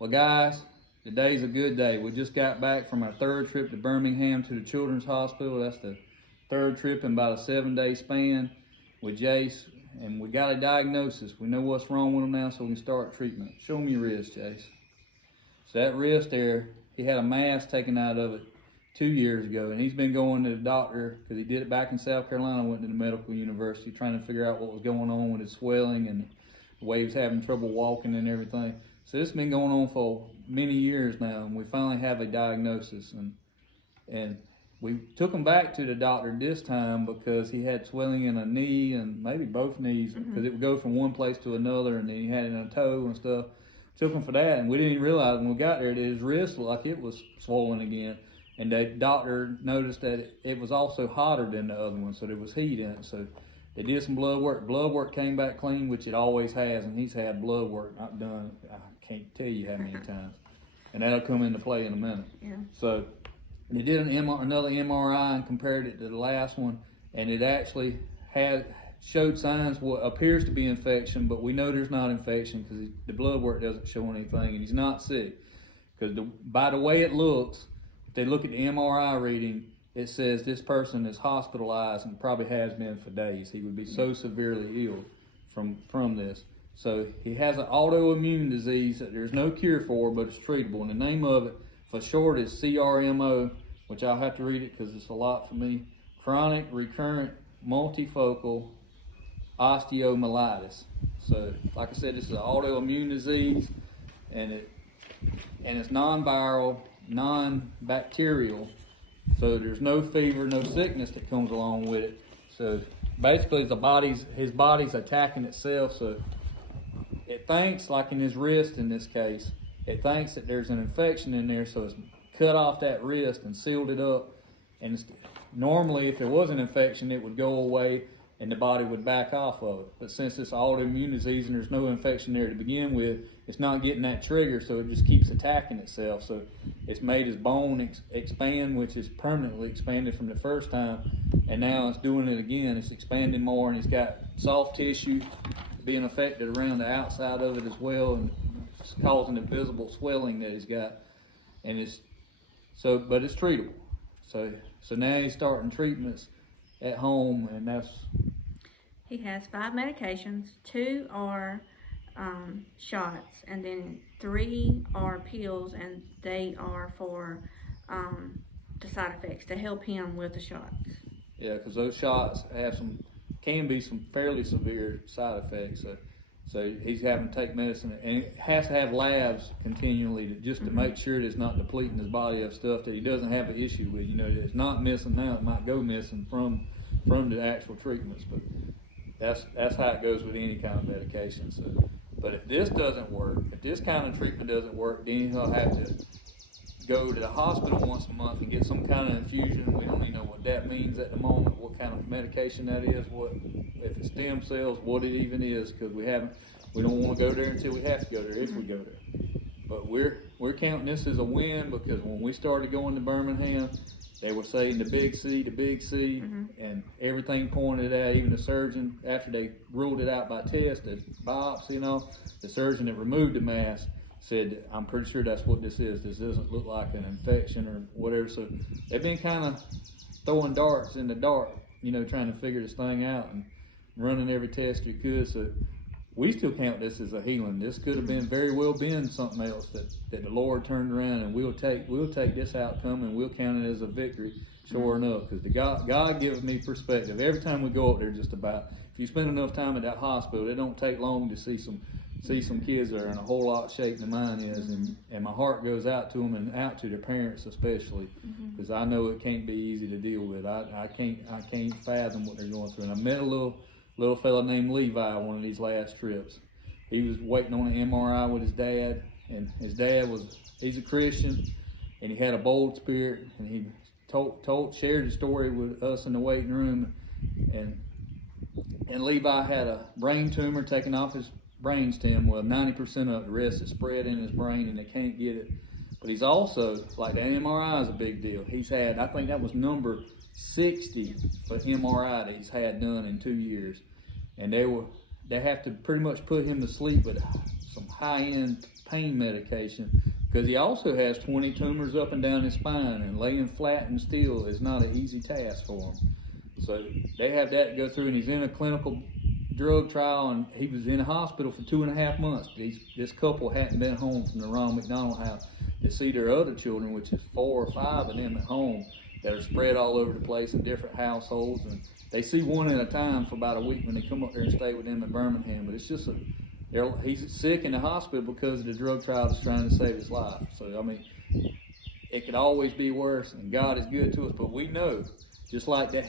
Well, guys, today's a good day. We just got back from our third trip to Birmingham to the Children's Hospital. That's the third trip in about a 7-day span with Jase, and we got a diagnosis. We know what's wrong with him now, so we can start treatment. Show me your wrist, Jase. So that wrist there, he had a mass taken out of it 2 years ago, and he's been going to the doctor because he did it back in South Carolina, went to the medical university trying to figure out what was going on with his swelling and the way he was having trouble walking and everything. So this has been going on for many years now, and we finally have a diagnosis. And we took him back to the doctor this time because he had swelling in a knee and maybe both knees, because it would go from one place to another, and then he had it in a toe and stuff. Took him for that, and we didn't even realize when we got there that his wrist looked like it was swollen again. And the doctor noticed that it was also hotter than the other one, so there was heat in it. So they did some blood work. Blood work came back clean, which it always has, and he's had blood work not done, I can't tell you how many times. And that'll come into play in a minute. Yeah. So they did another MRI and compared it to the last one, and it actually showed signs what appears to be infection, but we know there's not infection because the blood work doesn't show anything, and he's not sick. Because by the way it looks, if they look at the MRI reading, it says this person is hospitalized and probably has been for days. He would be so severely ill from this. So he has an autoimmune disease that there's no cure for, but it's treatable. And the name of it, for short, is CRMO, which I'll have to read it because it's a lot for me. Chronic recurrent multifocal osteomyelitis. So, like I said, this is an autoimmune disease, and it's non-viral, non-bacterial. So there's no fever, no sickness that comes along with it. So basically, his body's attacking itself. So it thinks, like in his wrist in this case, it thinks that there's an infection in there, so it's cut off that wrist and sealed it up. And normally, if there was an infection, it would go away and the body would back off of it. But since it's autoimmune disease and there's no infection there to begin with, it's not getting that trigger, so it just keeps attacking itself. So it's made his bone expand, which is permanently expanded from the first time, and now it's doing it again. It's expanding more, and he's got soft tissue being affected around the outside of it as well, and it's causing the visible swelling that he's got. And but it's treatable. So now he's starting treatments at home, and He has 5 medications. 2 are shots, and then 3 are pills, and they are for the side effects to help him with the shots. Yeah, because those shots can be some fairly severe side effects. So he's having to take medicine, and it has to have labs continually to make sure that it's not depleting his body of stuff that he doesn't have an issue with. You know, that it's not missing now; it might go missing from the actual treatments. But that's how it goes with any kind of medication. So, but if this doesn't work, if this kind of treatment doesn't work, then he'll have to go to the hospital once a month and get some kind of infusion. We don't even know what that means at the moment, what kind of medication that is, if it's stem cells, what it even is, because we don't want to go there until we have to go there, if we go there. But we're counting this as a win, because when we started going to Birmingham, they were saying the big C, and everything pointed out, even the surgeon, after they ruled it out by test, the biopsy and all, the surgeon that removed the mass said, I'm pretty sure that's what this is. This doesn't look like an infection or whatever. So they've been kind of throwing darts in the dark, you know, trying to figure this thing out and running every test we could. So we still count this as a healing. This could have very well been something else that the Lord turned around, and we'll take this outcome and we'll count it as a victory, sure enough, because God gives me perspective. Every time we go up there, just about, if you spend enough time at that hospital, it don't take long to see some kids that are in a whole lot of shape than mine is, and my heart goes out to them and out to their parents especially, because I know it can't be easy to deal with. I can't fathom what they're going through. And I met a little fella named Levi one of these last trips. He was waiting on an MRI with his dad, and his dad he's a Christian, and he had a bold spirit, and he shared his story with us in the waiting room, and Levi had a brain tumor taken off his brainstem. Well, 90% of the rest is spread in his brain, and they can't get it. But he's also, like, the MRI is a big deal. He's had, I think that was number 60 for MRI that he's had done in 2 years. And they have to pretty much put him to sleep with some high-end pain medication, because he also has 20 tumors up and down his spine, and laying flat and still is not an easy task for him. So they have that to go through, and he's in a clinical drug trial, and he was in a hospital for 2.5 months. This couple hadn't been home from the Ronald McDonald House to see their other children, which is 4 or 5 of them at home that are spread all over the place in different households, and they see one at a time for about a week when they come up there and stay with them in Birmingham. But it's just he's sick in the hospital because the drug trial is trying to save his life. So I mean, it could always be worse, and God is good to us. But we know, just like that,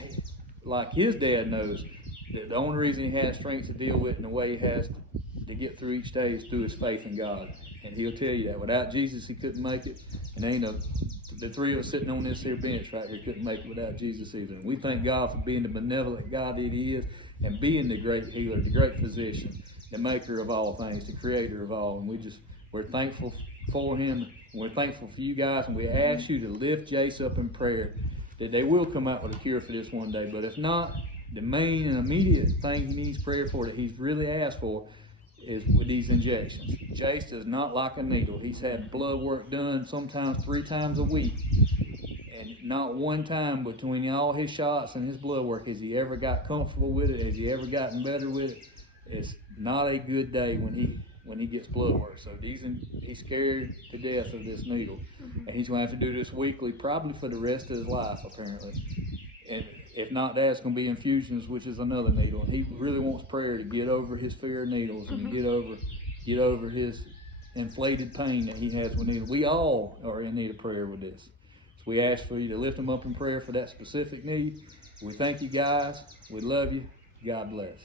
like his dad knows, that the only reason he has strength to deal with it in the way he has to get through each day is through his faith in God. And he'll tell you that without Jesus he couldn't make it, and the 3 of us sitting on this here bench right here couldn't make it without Jesus either. And we thank God for being the benevolent God that he is, and being the great healer, the great physician, the maker of all things, the creator of all. And we're thankful for him, and we're thankful for you guys, and we ask you to lift Jase up in prayer that they will come out with a cure for this one day. But if not, the main and immediate thing he needs prayer for, that he's really asked for, is with these injections. Jase does not like a needle. He's had blood work done sometimes 3 times a week, and not one time between all his shots and his blood work has he ever got comfortable with it. Has he ever gotten better with it? It's not a good day when he gets blood work. So he's scared to death of this needle, and he's going to have to do this weekly, probably for the rest of his life, apparently. And if not that, it's going to be infusions, which is another needle. And he really wants prayer to get over his fear of needles and get over his inflated pain that he has with needles. We all are in need of prayer with this. So we ask for you to lift him up in prayer for that specific need. We thank you guys. We love you. God bless.